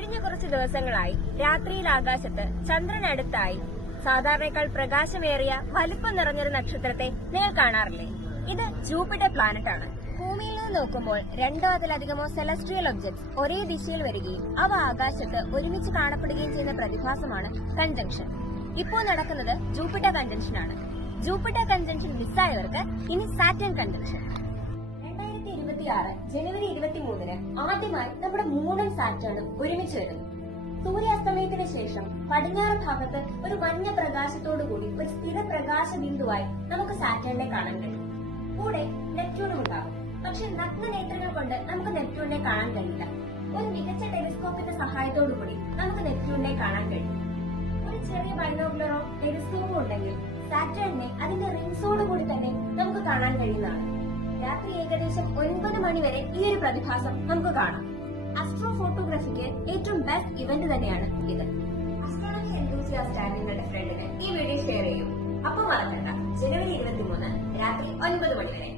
കഴിഞ്ഞ കുറച്ച് ദിവസങ്ങളായി രാത്രിയിൽ ആകാശത്ത് ചന്ദ്രനടുത്തായി സാധാരണയേക്കാൾ പ്രകാശമേറിയ വലിപ്പം നിറഞ്ഞൊരു നക്ഷത്രത്തെ നിങ്ങൾ കാണാറില്ലേ? ഇത് ജൂപ്പിറ്റർ പ്ലാനറ്റ് ആണ്. ഭൂമിയിൽ നിന്ന് നോക്കുമ്പോൾ രണ്ടോ അതിലധികമോ സെലസ്ട്രിയൽ ഒബ്ജക്ട്സ് ഒരേ ദിശയിൽ വരികയും അവ ആകാശത്ത് ഒരുമിച്ച് കാണപ്പെടുകയും ചെയ്യുന്ന പ്രതിഭാസമാണ് കൺജങ്ഷൻ. ഇപ്പോൾ നടക്കുന്നത് ജൂപ്പിറ്റർ കൺജങ്ഷൻ ആണ്. ജൂപ്പിറ്റർ കൺജങ്ഷൻ മിസ്സായവർക്ക് ഇനി സാറ്റേൺ കൺജങ്ഷൻ. 2026 ജനുവരി 23 ആദ്യമായി നമ്മുടെ മൂണും സാറ്റേണും ഒരുമിച്ച് വരുന്നു. സൂര്യാസ്തമയത്തിന് ശേഷം പടിഞ്ഞാറ് ഭാഗത്ത് ഒരു മഞ്ഞ പ്രകാശത്തോടുകൂടി ഒരു സ്ഥിര പ്രകാശ ബിന്ദുവായി നമുക്ക് സാറ്റേണിനെ കാണാൻ കഴിയും. കൂടെ നെപ്റ്റ്യൂണും ഉണ്ടാകും. പക്ഷെ നഗ്ന നേത്രങ്ങൾ കൊണ്ട് നമുക്ക് നെപ്റ്റ്യൂണിനെ കാണാൻ കഴിയില്ല. ഒരു മികച്ച ടെലിസ്കോപ്പിന്റെ സഹായത്തോടുകൂടി നമുക്ക് നെപ്റ്റ്യൂണിനെ കാണാൻ കഴിയും. ഒരു ചെറിയ ബൈനോക്കുലറോ ടെലിസ്കോപ്പോ ഉണ്ടെങ്കിൽ സാറ്റേണിനെ അതിന്റെ റിംഗ്സോടുകൂടി തന്നെ നമുക്ക് കാണാൻ കഴിയുന്നതാണ്. രാത്രി ഏകദേശം 9 മണി വരെ ഈ ഒരു പ്രതിഭാസം നമുക്ക് കാണാം. ആസ്ട്രോ ഫോട്ടോഗ്രാഫിക്ക് ഏറ്റവും ബെസ്റ്റ് ഇവന്റ് തന്നെയാണ് ഇത്. അസ്ട്രോണമി എൻതൂസിയാസ്റ്റ് ആയ നിങ്ങളുടെ ഫ്രണ്ടിന് ഈ വീഡിയോ ഷെയർ ചെയ്യൂ. അപ്പോൾ മറക്കണ്ട, ജനുവരി 23 രാത്രി 9 മണി വരെ.